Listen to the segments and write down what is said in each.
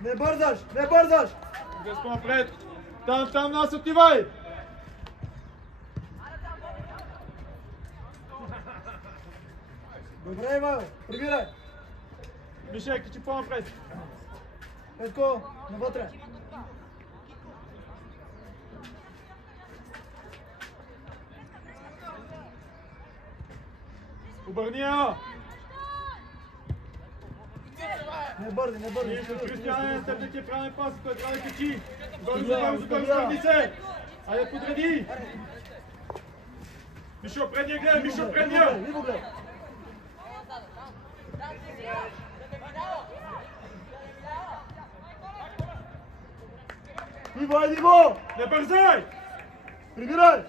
Не бързаш! Не бързаш! Газпон пред! Там нас отивай! Добре, Иван! Прибирай! Мишек, кичи по-напред! Петко, навътре! Обърни я! Не бързи, не бързи! Кристиан, теб да ти е правен пас, той трябва да кичи! Бързо, върни се! Айде подреди! Мишо, предния гледай, Мишо, предния! Иво гледай! Иво, айде Иво! Не бързай! Прибирай!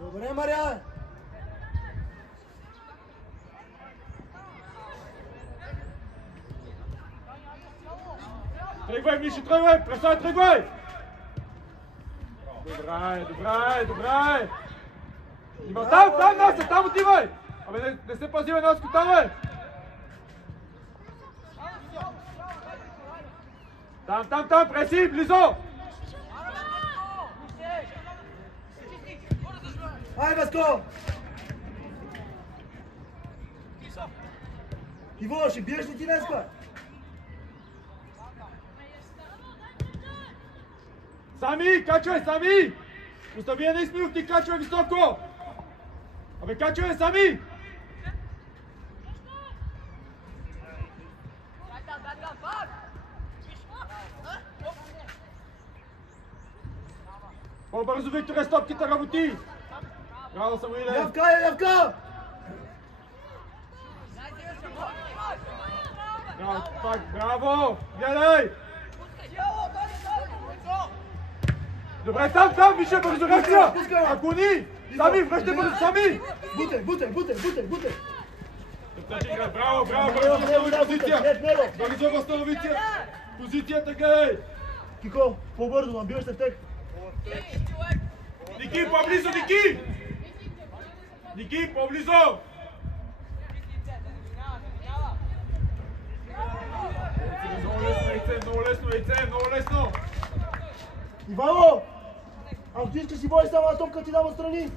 Добре, Мария! Тръгвай, Мишо, тръгвай! Пресай, тръгвай! Добре! Има там, Настя, там отивай! Абе, не се пазивай, Наско, там е! Там, преси, близо! Ай, Васко! Иво, ще биеш ли ти днеска? Сами, качвай, сами! Остави я на Исмилов, ти качвай високо! Абе, качвай, сами! По-бързо, Викторе, стопките работи! Браво, Самуиле! Явка! Браво! Гледай! Добре, там, више бързо, реакция! Аклони! Сами, връщай бързо, сами! Буте! Браво, бързо възстанови позицията, гледай! Кико, по-бързо, набиваш се в тех! Ники, по-близо, Ники! Ники, по-близо! Много лесно! Ивано! Ако ти искаш си бой само на топка, ти дам отстрани!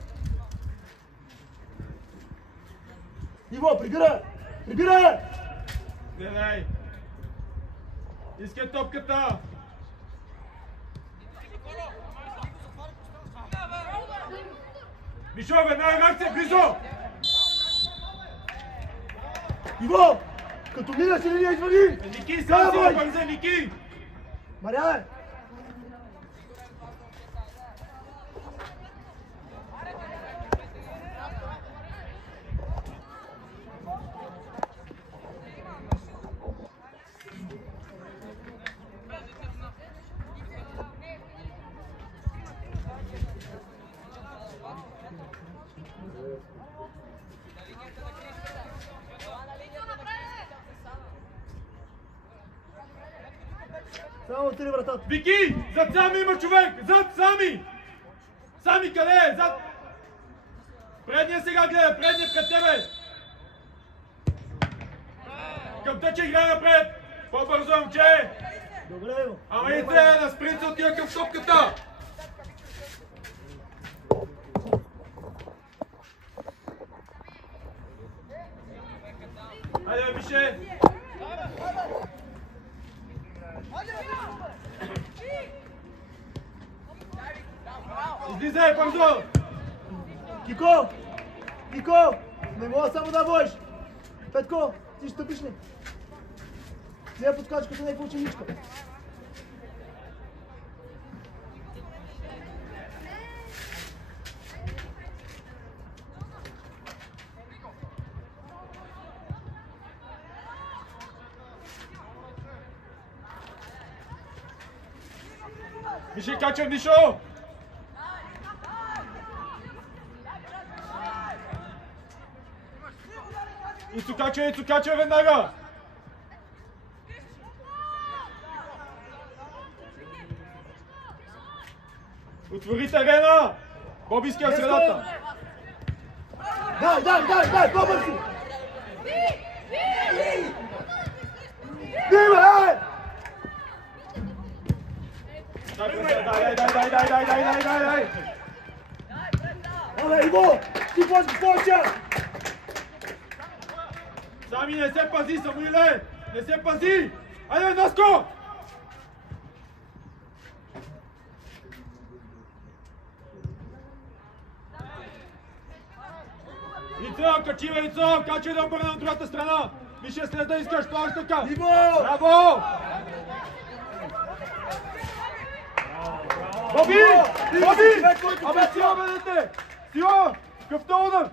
Иво, прибирай! Гледай! Искай топката! Мишо, веднага реакция, близо! Иво! Като мина си линия извади! Ники, сега си бърза, Ники! Мария! Само отиде вратата. Вики! Зад Сами има човек! Зад Сами! Сами къде е? Зад... Предния сега гледа, предния пред тебе! Към тъче играе напред! По-бързо, момче! Добре, Иво. Ама и те на спринт отива към топката! Хайде, Мише! Излизай, бързо! Кико! Кико! Не мога само да водиш! Петко, ти ще стъпиш ли? Взема подскачката някаква ученичка. Миши, качвай, Мишо! Ицу качвай веднага! Отвори терена! Боби иска средата! Дай, по-бързи! Диме! Дай! Абе, Иво! Ти повече! Сами, не се пази, Самуиле! Не се пази! Айде, Наско! Ицо, качвай да обърна на другата страна! Мише, след да искаш, това още така! Иво! Браво! Боби! Абе, сила, бе, дете! Сила! Къвто удар!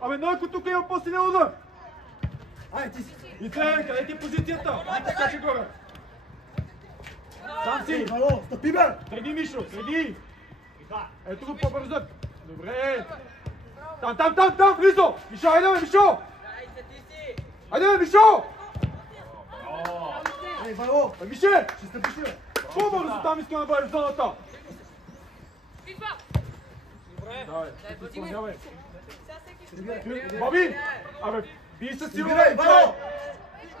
Абе, Нойко тук има по-силен удар! Ай, ти си! Ице, къде ти е позицията? Айде, качи горе! Сам си! Ало, стъпи бе! Среди, Мишо, среди! Ето го по-бързо! Добре! Там, влизо! Мишо, айде бе, Мишо! Айде бе, Мишо! Ей, Вало! Мише! Ще стъпиш ли бе? По-бързо там иска да бъдеш в зоната! Давай, изпълнявай! Боби! Абе, бий със сила! Играй, Вало!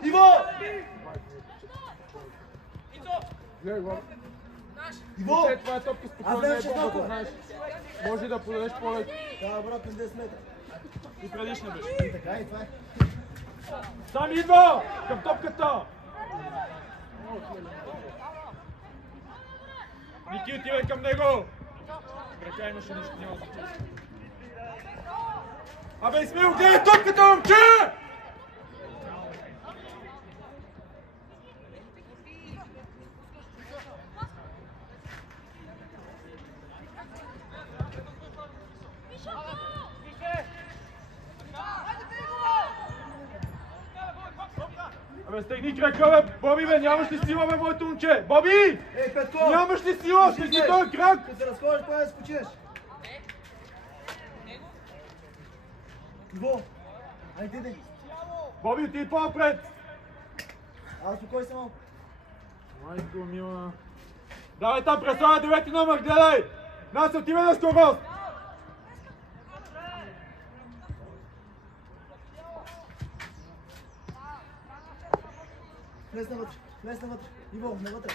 Иво! Иво! Това е топка Аз спокойно, знам, не че е бомба, толкова. знаеш. Може да подадеш по-леко. Да, обратно 10 метра. И предишна беше. Така и това е. Сам идва! Към топката! Ники, отивай към него! Ръка имаше нищо, няма значение. Абе, Исмил, гледай топката, момче! Абе, стегни крака, бе! Боби, бе, нямаш ли сила, бе, моето момче? Боби! Ей, Петко! Нямаш ли сила? Стегни този крак! Като се разходиш, това да скочиш. Иво! Айде, иде. Боби, отиди по-напред! Аз спокой се малко. Майко мила... Давай там, преслава 9 номер, гледай! Нас отива на скорост! Влез навътре. Иво, навътре.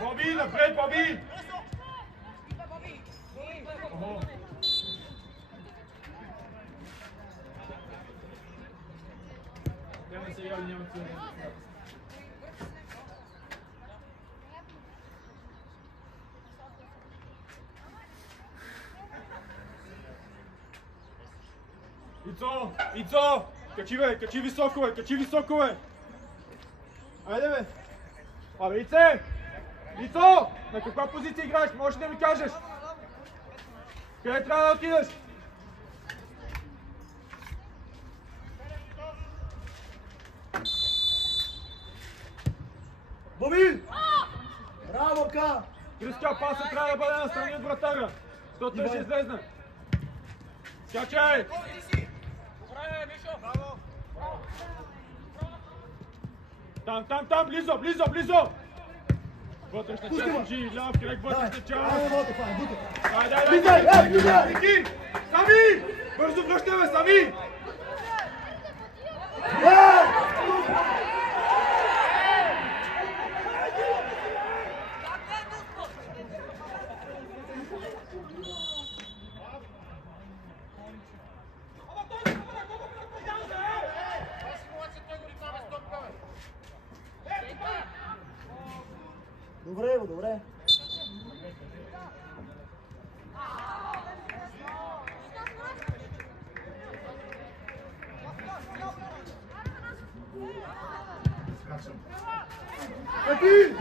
Боби, напред, Боби! Охо. Няма сега, няма цена. Ицо! Качи, бе, качи високо, бе! Айде, бе! Абе, Ице! Ицо! На каква позиция играеш? Можеш да ми кажеш? Къде трябва да отидеш? Боби! Браво, Ка! Крискал, пасът трябва да бъде настрани от вратаря. Защото той ще излезне. Скачай! Там, близо! Вътрешна част, Джи, ляв крак, вътрешна част. Дай! Ники! Сами! Бързо връщаме, Сами! Добре. Пепи!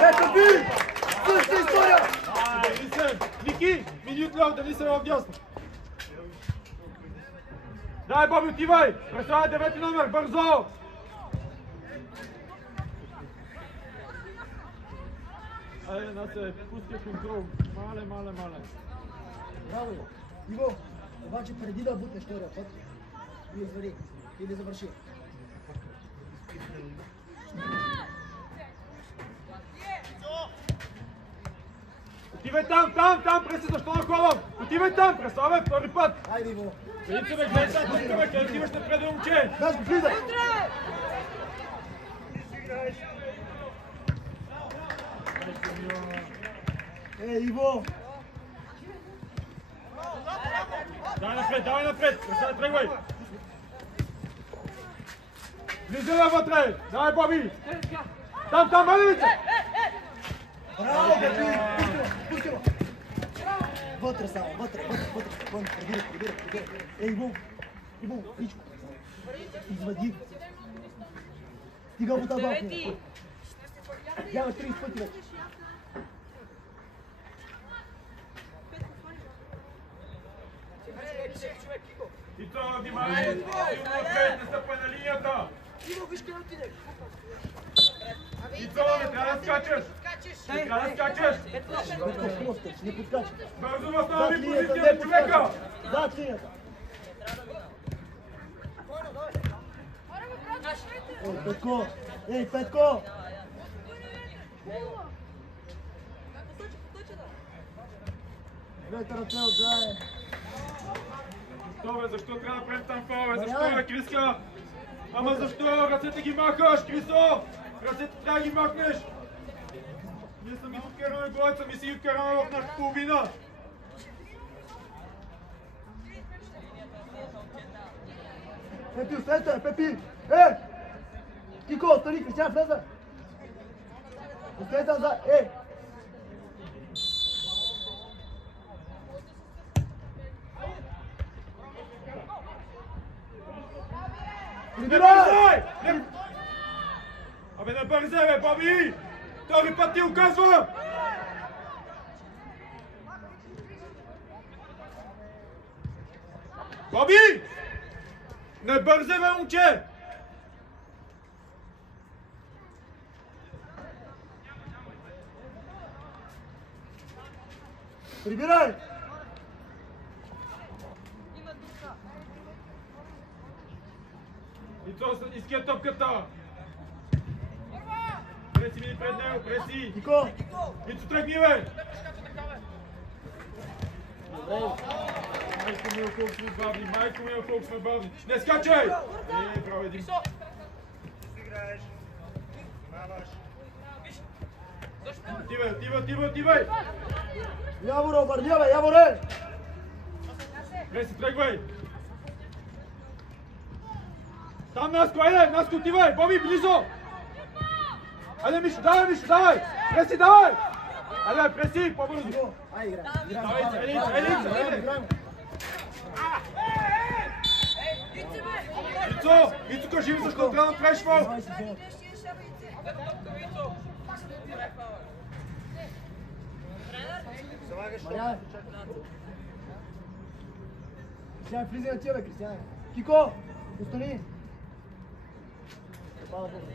Пепи! Същата история! Ники, минут ляв, дали се в дясно. Дай, Боби, отивай! Представя 9 номер, бързо! Айде, Насе, пусти контрол. Мале. Браво! Иво, обаче преди да бутнеш втория път, и извади, или завърши. Отивай там, преси, защо на колом? Отивай там, представя втори път! Айде, Иво! Видите, бе, гледай сега, тук, бе, къде отиваш напред, момче? Даш го, влизай! Иво! Давай напред! Представя, тръгвай! Влизай вътре! Давай, Боби! Там, Малевица! Браво, Пепи! Пусти го! Вътре само, вътре. Прибира. Иво, ничко. Извади. Стига му тази балка. Ява 30 пъти вече. И това, внимание! Силно напред, настъпвай на линията! Иво, виж къде отидеш. И това, не трябва да скачаш! Не трябва да скачаш! Не подскачаш. Бързо възстанови позиция на човека! Зад линията. Петко! Двете ръце отзаед. Защо трябва да правим там фаула? Защо, бе, Криска? Ама защо? Ръцете ги махаш, Крисо! Ръцете трябва да ги махнеш! Ние сами тук вкараме голеца, ми си ги вкараме в нашата половина! Пепи, останете, Пепи! Кико, остани, Кристиан, влезе! Останете назад, Прибирай! Абе, не бързай, бе, Боби! Втори път ти оказва! Боби! Не бързай, бе, момче! Прибирай! И то са ниския топката! Преси мини пред него, преси! Кико! Ицо, тръгни, бе! Майко ми, колко сме бавни! Не скачай! Браво, един! Отивай! Яворе, обърня, бе, Яворе! Преси, тръгвай! Там, Наско, Наско, отивай! Боби, близо! Айде, Мишо, давай! Преси, давай! Айде, преси, по-бързо! Айде, играй! Айде! Ицо, кажи ми защо трябва да правиш фаул? Мариан! Кристиан, влизай на тебе, Кристиан! Кико! Остани! Hvala Bogu.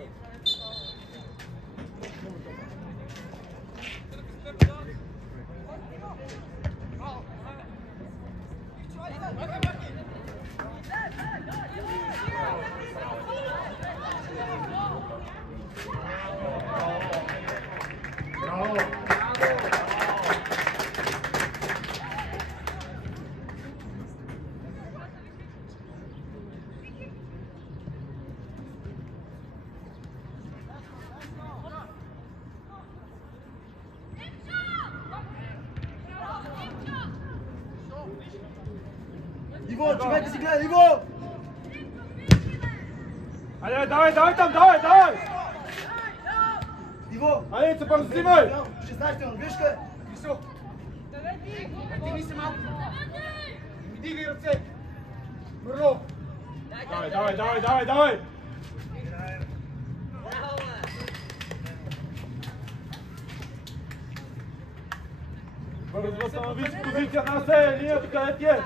Ivo, човека си гледа, Иво! Айде, давай там, давай! Иво! Айде, се бързо взимай! 16-ти, виж къде? Крисо! Вдигни се малко! Вдигай ръце! Бързо! Давай! Бързо възстановиш позиция на се, линията къде ти е?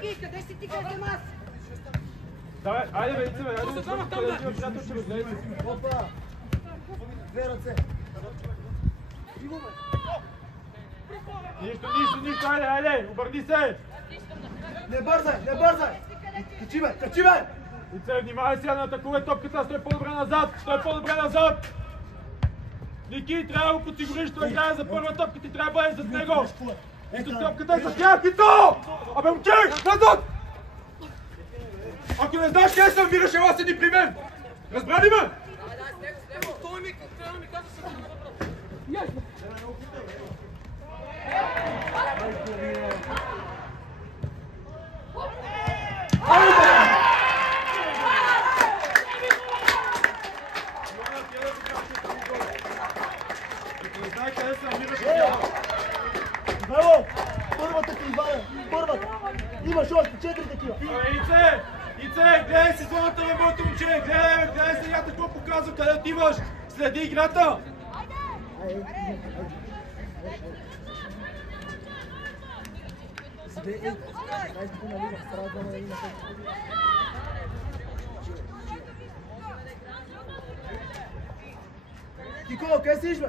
Вики, къде си ти, къде съм аз? Давай, айде бе, ице бе, айде бе, къде ти приятел, че разгледай си. Опа! Две ръце. Иво, бе! Нищо, айде, обърни се! Не бързай! Качи, бе! Ице, внимавай сега да атакува топката, стой по-добре назад! Ники, трябва да го подсигуриш, той играе за първа топка, ти трябва да бъде зад него! Ето топката е за тях, Кито! Абе, момче, назад! Ако не знаеш къде се намираш, ела седи при мен! Разбра ли ме? Той ми трябва да ми каза сега. Не знае къде се намираш, Браво! Първата ти извадя! Първата! Имаш още 4 такива! Ице, гледай си зоната на моето момче! Гледай сега какво показва, къде отиваш! Следи играта! Кико, къде си, бе?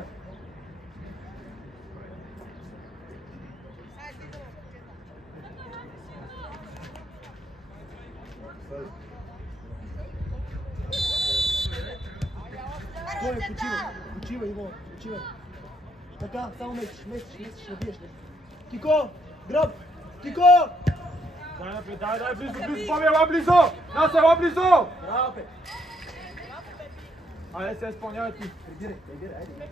Стой, почивай, Иво, почивай. Така, само месиш, не биеш. Кико, гръб! Кико! Дай, близо, Боби, ела близо! Нас, ела близо! Браво, бе! Айде се изпълнявай ти. Прибирай, айде.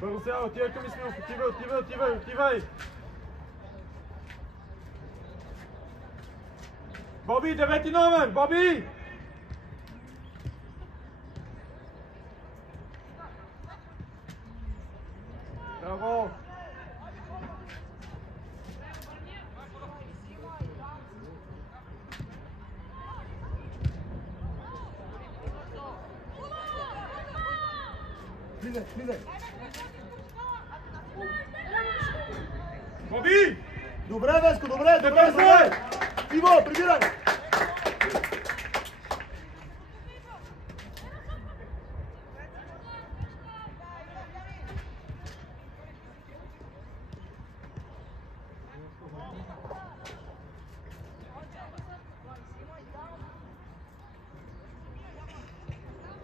Бързо сега, отивай към Исмилов, отивай! Боби, 9 номер, Боби! Браво! Влизай! Боби! Добре, Веско, добре! Иво, прибирай!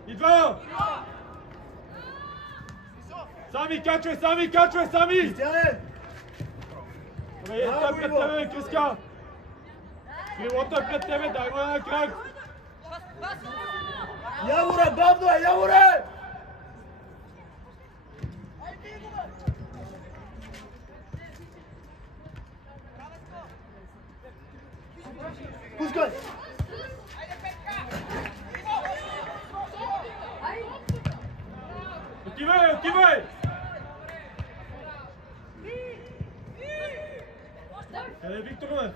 Идва! Сами качвай! Кристияне! Той пред тебе, Криска! Крилото е пред тебе, дай му на крак! Яворе, бавно е, Яворе! Пускай! Отивай! Къде е Викторове?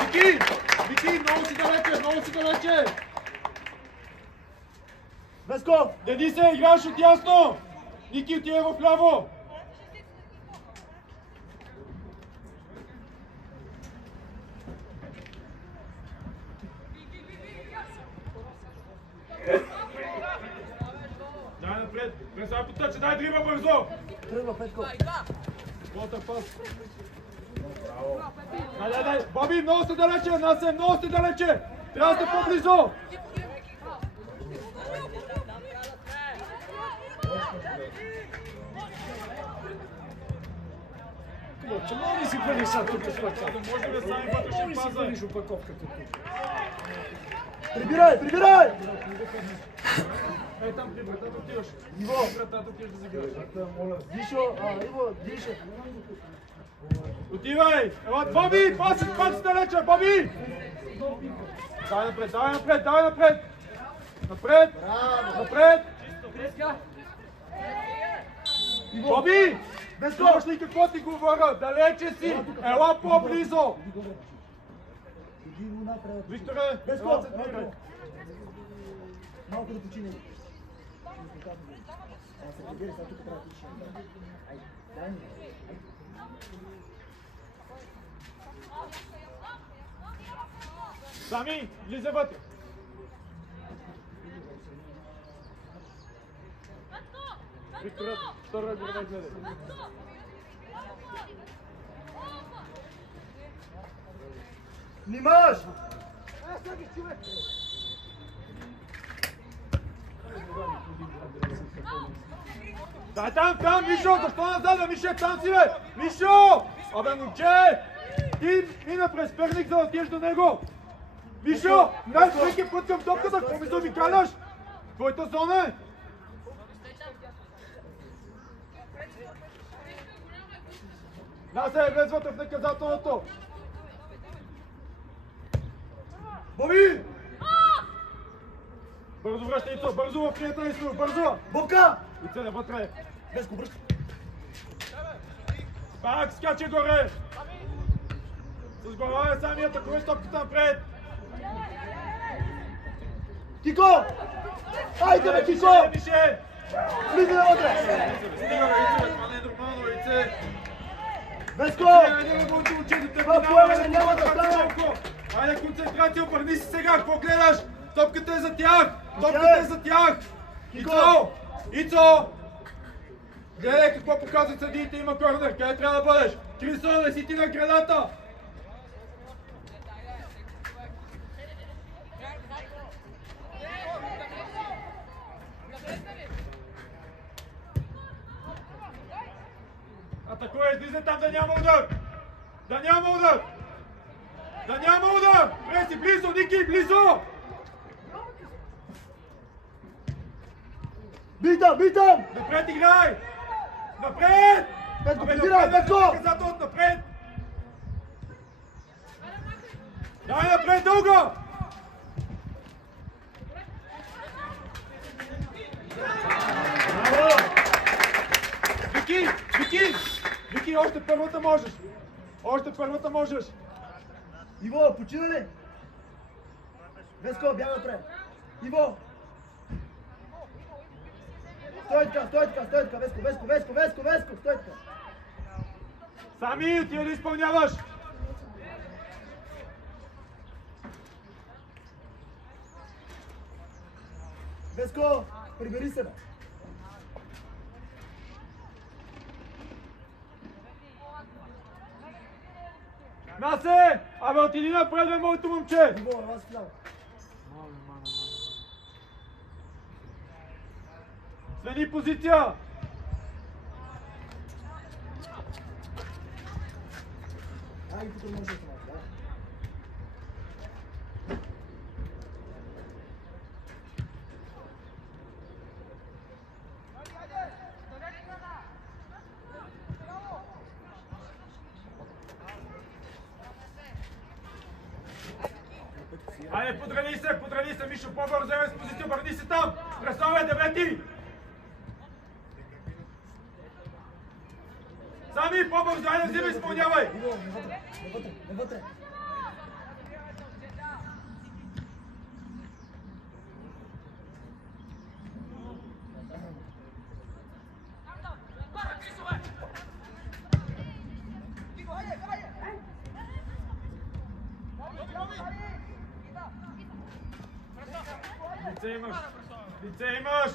Вики! Вики, много си далече! Веско! Денисе, играеш от ясно! Ники отива в ляво! Дай напред! Пресай по тъча, дай дриба бързо! Тръгва, Петко. Плота пас! Дай! Баби, много сте далече! Насе, много сте далече! Трябва да сте по-близо! Че мога ли си пълиш са тук с пътя? Може да сами вътрешен Мога ли си паза! пълиш опаковката тук? Прибирай! Ей там при вратата отиваш! Иво! Вратата отиваш да загиваш! Дишо, Иво, диша. Отивай! Ела, Боби! Паси далече! Боби! Дай напред! Напред! Боби! Слушаш ли какво ти говоря? Далече си! Ела по-близо! Иди го напред. Викторе! Веско! ела центрирай. Малко да почине. Се прибира, сега тук трябва да тича. Айде, дай ми. Сами! Влизай вътре! Викторе, втора гледай. Внимаш! Дай там, Мишо! Защо назад, Мише? Там си, бе! Мишо! Абе, момче! Ти мина през Перник, за да отидеш до него! Мишо! Най-всеки път към топката, какво ми заобикаляш? Твоята зона е! Насе, влез вътре в наказателното! Боби! Бързо връщай, Ицо! Бързо в клиента на Исо! Бързо! Бобка! Ице, навътре! Веско, бръща. Пак скача горе! С глава е самия атакува топката напред! Кико! Айде, бе, Кико! Мише! Влизай навътре! Стига, бе, Ице, това не е нормално, Ице! Веско! Айде, бе, моето момче, да те Това поемане няма да стане! Айде, концентрация, обърни си сега, какво гледаш? Топката е за тях! Кико! Ицо! Гледай какво показват съдиите, има корнер, къде трябва да бъдеш? Крисо, не си ти на градата! Атакуй, излизай там да няма удар! Да няма удар! Преси, близо, Ники, близо! Бий там! Напред играй! Напред! Петко, Абе, прибирай, напред, Петко! наказателът, напред! Дай напред, дълго! Вики, още първата можеш! Иво, почина ли? Веско, бяга напред. Иво! Стой така, Веско, стой така. Сами, отида да изпълняваш! Веско, прибери се, бе. Насе! Абе, отиди напред, бе, моето момче! Иво, ела си ляво. Смени позиция! Айде, тук може да се малко, да. Айде, подрани се, Мишо, по-бързо вземе с позиция, обърни се там! Пресове, девети! Сами, по-бързо, айде, взимай, изпълнявай! Иво, навътре. Лице имаш! Лице имаш!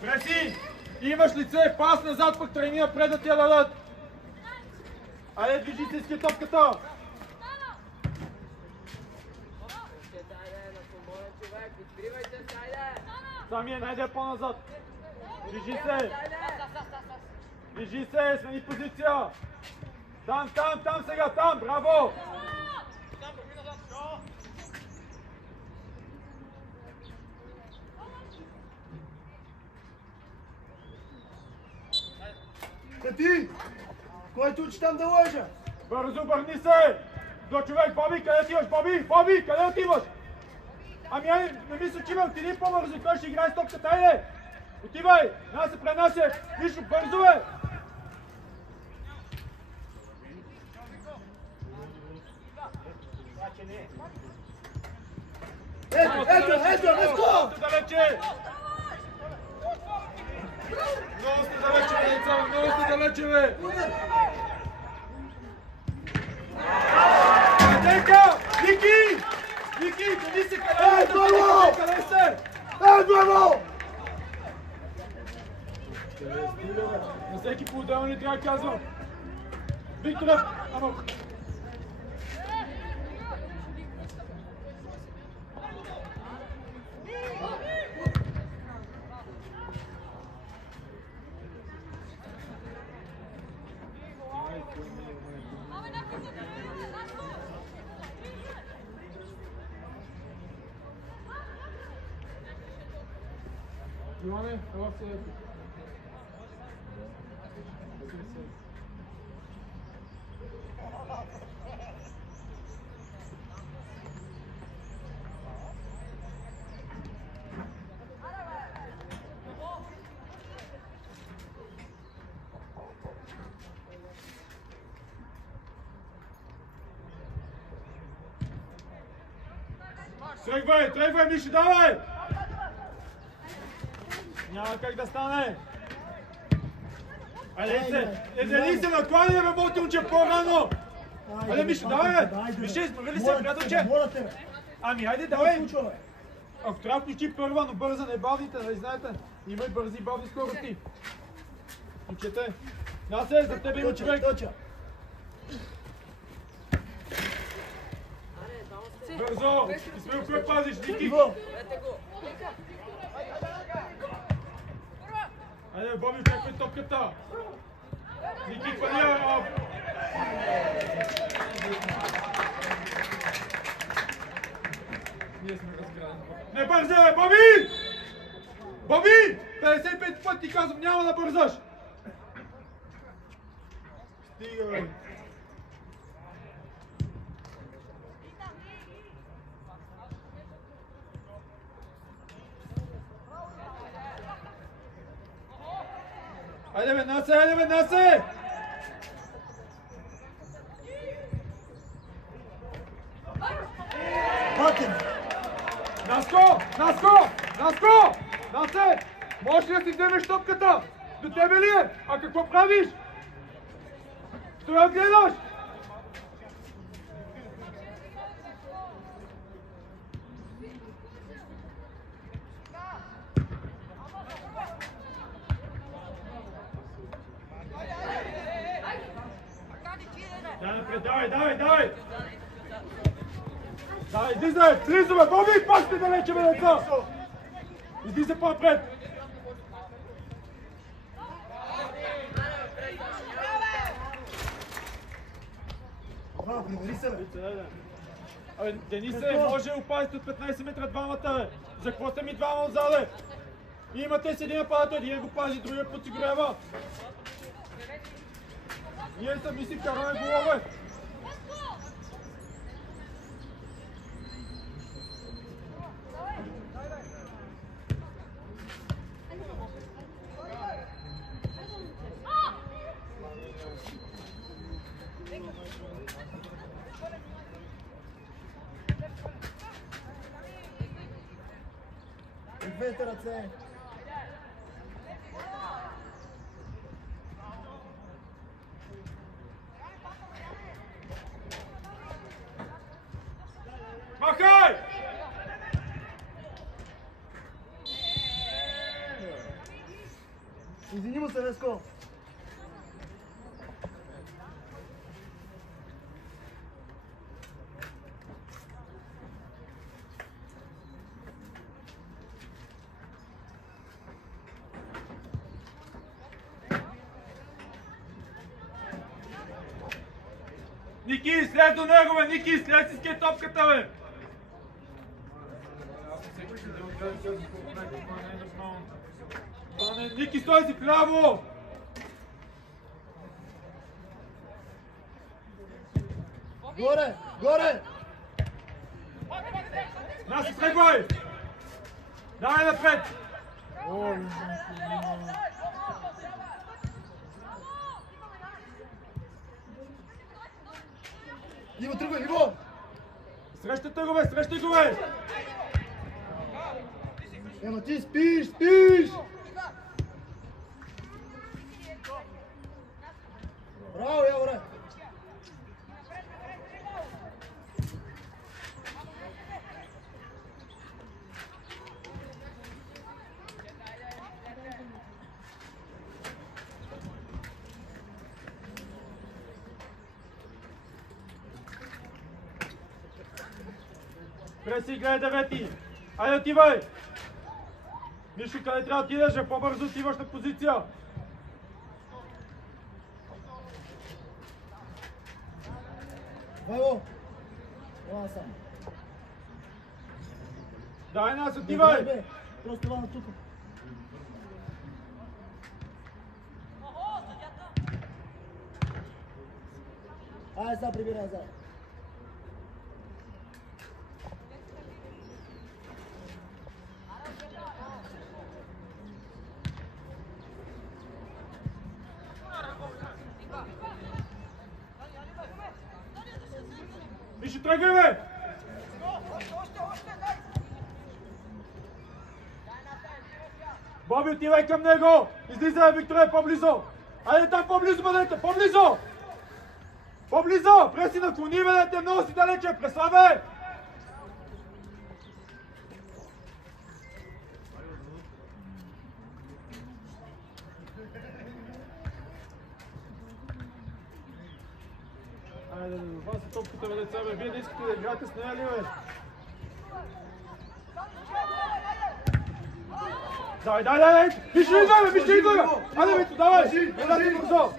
Преси! Имаш лице, пас назад, пък тръгни напред да ти я дадат! Айде, движи се, иски топката! Самия, найде по-назад! Движи се! Движи се, смени позиция! Там сега, там, браво! Ти! Който учи там да лъжа? Бързо, върни се! До човек, Боби, къде отиваш? Боби, къде отиваш? Ами, не мисля, че имам, ти по-бързо, той ще играе с топката, айде! Отивай! Нас се пренася! Виж, бързо е! Ето, леско! Далече! Много сте далече, деца, много сте далече, бе! Дека! Вики! Вики, къде си? Къде сте? Браво! На всеки по-отделно не трябва да казвам. Викторов, ама... Иване, ела се ето. Тръгвай, Миши, давай! Няма как да стане! Айде, езели се, накланяй, бе, моти момче, по-рано! Айде, Миши, давай, бе! Миши, изправили се, приятелче! Ами, айде, давай! Ако трябва включи първа, но бърза, не бавните, нали знаете? Има и бързи и бавни скорости. Момчете, Насе, за тебе има човек! Бързо! Исмил, кой пазиш? Ники! Айде, Боби, очаквай топката! Ники, хвали! Ние сме разградени. Не бързай, Боби! Боби! 55 пъти ти казвам, няма да бързаш! Стига, бе! Айде, бе, Насе! Наско! Насе! Можеш ли да си вземеш топката? До тебе ли е? А какво правиш? Стоя гледаш! Давай! Давай, излизай! Слизаме! Боби, пак сте далече, бе, деца! Излизай по-напред! Привери се, бе! Абе, Денисе, може да опазите от 15 метра двамата, бе! За какво сте ми двама отзаде? Имате си един апарат, един го пази, другия подсигурява! Ние сами си вкараме голове! Двете ръце! Извини му се, Веско. Ники, слез до него, бе! Ники, слез си скей топката, бе! Ники, стой си вляво! Горе, горе! Наси, тръгвай! Давай напред! Иво, тръгвай, Иво! Срещате го, бе! Срещай го, бе! Ема ти спиш, спиш! Браво, Яворе! Преси, гледай девети! Айде отивай! Мишо, къде трябва да отидеш, бе? По-бързо отиваш на позиция! Вайло! Ела сам. Дай нас, Не отивай! бе, просто вана тук. Айде сега прибирай назад. Мишо, тръгвай, бе! Боби, отивай към него! Излизай, Викторе, по-близо! Айде там, по-близо бъдете, по-близо! По-близо! Преси наклони, бъдете, много си далече, преславай! Айде, вас е топката, бе, деца, бе, вие не искате да играете с нея ли, бе? Дай! Мишо, идва, бе, Мишо, идва, бе! Айде, Вито, давай! Елате бързо!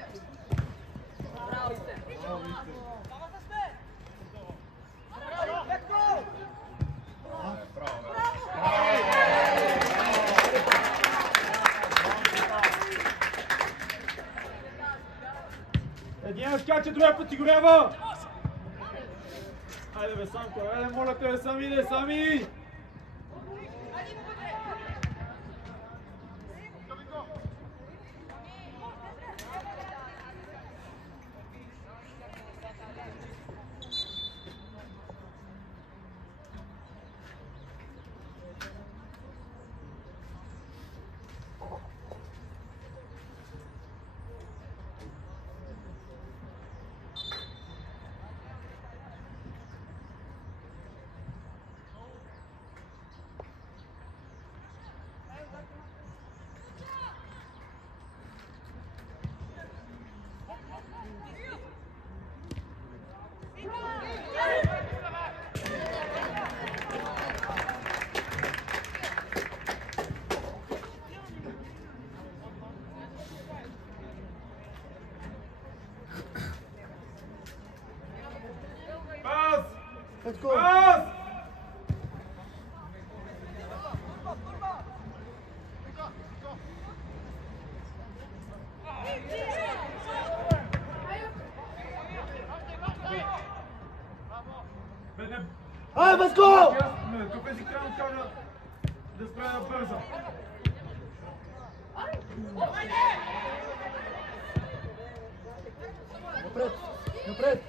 Един скача, другия път си горява! Айде, бе, Самко, айде, моля те, бе, сами, сами! Петко! Пас! Ай, Веско! Тук е си крайно кажа да спре бързо. Напред! Напред!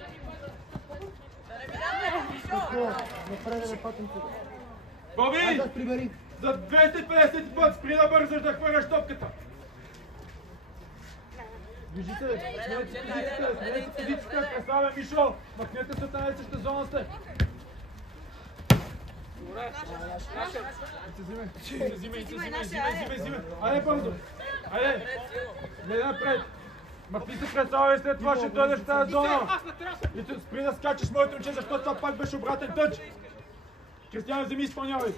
Петко, напред да не патим тук. Боби! Айде, прибери! За 250 път спри да бързаш да хвърляш топката. Движи се, сменете позицията, преславя Мишо. Махнете се от една съща зона сте. Взимай. Айде бързо. Айде! Не напред! Махни се пред това и след това ще дойдеш в тази зона! И спри да скачаш, моето момче, защото това пак беше обратен тъч! Кристиян, вземи изпълнявай!